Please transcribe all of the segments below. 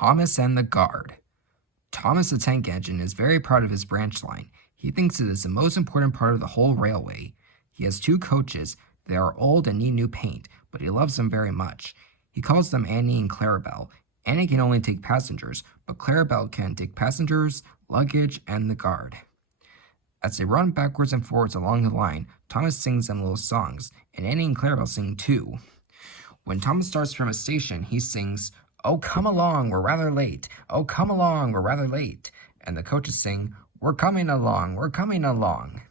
Thomas and the Guard. Thomas the tank engine is very proud of his branch line. He thinks it is the most important part of the whole railway. He has 2 coaches. They are old and need new paint, but he loves them very much. He calls them Annie and Clarabelle. Annie can only take passengers, but Clarabelle can take passengers, luggage, and the guard. As they run backwards and forwards along the line, Thomas sings them little songs, and Annie and Clarabelle sing too. When Thomas starts from a station, he sings, "Oh, come along, we're rather late. Oh, come along, we're rather late." And the coaches sing, "We're coming along, we're coming along."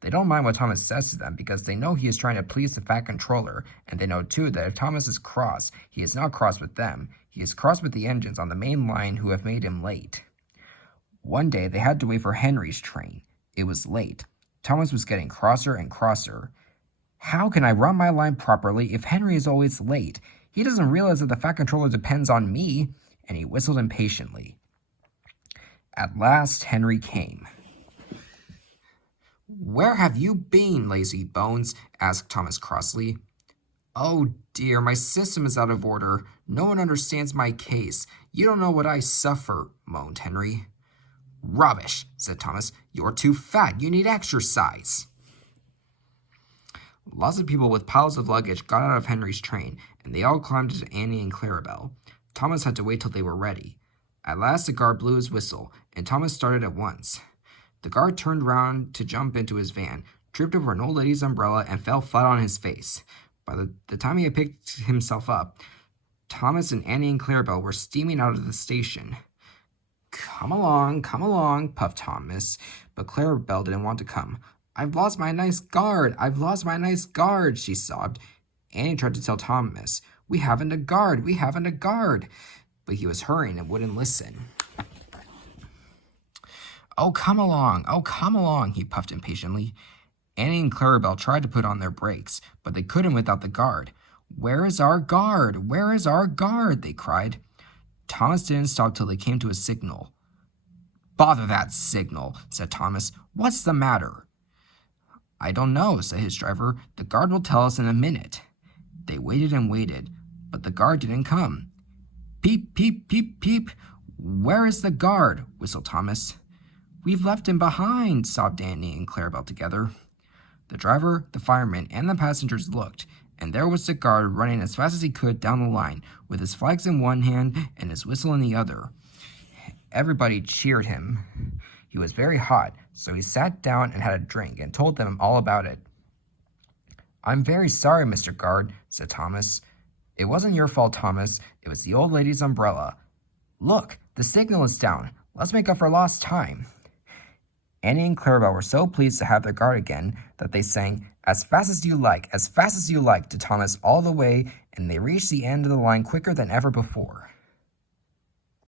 They don't mind what Thomas says to them because they know he is trying to please the fat controller, and they know too that if Thomas is cross, he is not cross with them. He is cross with the engines on the main line who have made him late. One day they had to wait for Henry's train. It was late. Thomas was getting crosser and crosser. "How can I run my line properly if Henry is always late? He doesn't realize that the fat controller depends on me," and he whistled impatiently. At last Henry came. "Where have you been, lazy bones?" asked Thomas crossly. "Oh dear, my system is out of order. No one understands my case. You don't know what I suffer," moaned Henry. "Rubbish," said Thomas. "You're too fat. You need exercise." Lots of people with piles of luggage got out of Henry's train, and they all climbed into Annie and Clarabelle. Thomas had to wait till they were ready. At last the guard blew his whistle, and Thomas started at once. The guard turned round to jump into his van, tripped over an old lady's umbrella, and fell flat on his face. By the time he had picked himself up, Thomas and Annie and Clarabelle were steaming out of the station. Come along, puffed Thomas, but Clarabelle didn't want to come. "I've lost my nice guard, I've lost my nice guard," she sobbed. Annie tried to tell Thomas, we haven't a guard, but he was hurrying and wouldn't listen. Oh, come along, he puffed impatiently. Annie and Clarabelle tried to put on their brakes, but they couldn't without the guard. Where is our guard? Where is our guard? They cried. Thomas didn't stop till they came to a signal. Bother that signal, said Thomas. What's the matter? I don't know, said his driver. The guard will tell us in a minute. They waited and waited, but the guard didn't come. Peep, peep, peep, peep. Where is the guard? Whistled Thomas. We've left him behind, sobbed Annie and Clarabelle together. The driver, the fireman, and the passengers looked, and there was the guard running as fast as he could down the line, with his flags in one hand and his whistle in the other. Everybody cheered him. He was very hot, so he sat down and had a drink and told them all about it. I'm very sorry, Mr. Guard, said Thomas. It wasn't your fault, Thomas. It was the old lady's umbrella. Look, the signal is down. Let's make up for lost time. Annie and Clarabelle were so pleased to have their guard again that they sang, as fast as you like, to Thomas all the way, and they reached the end of the line quicker than ever before.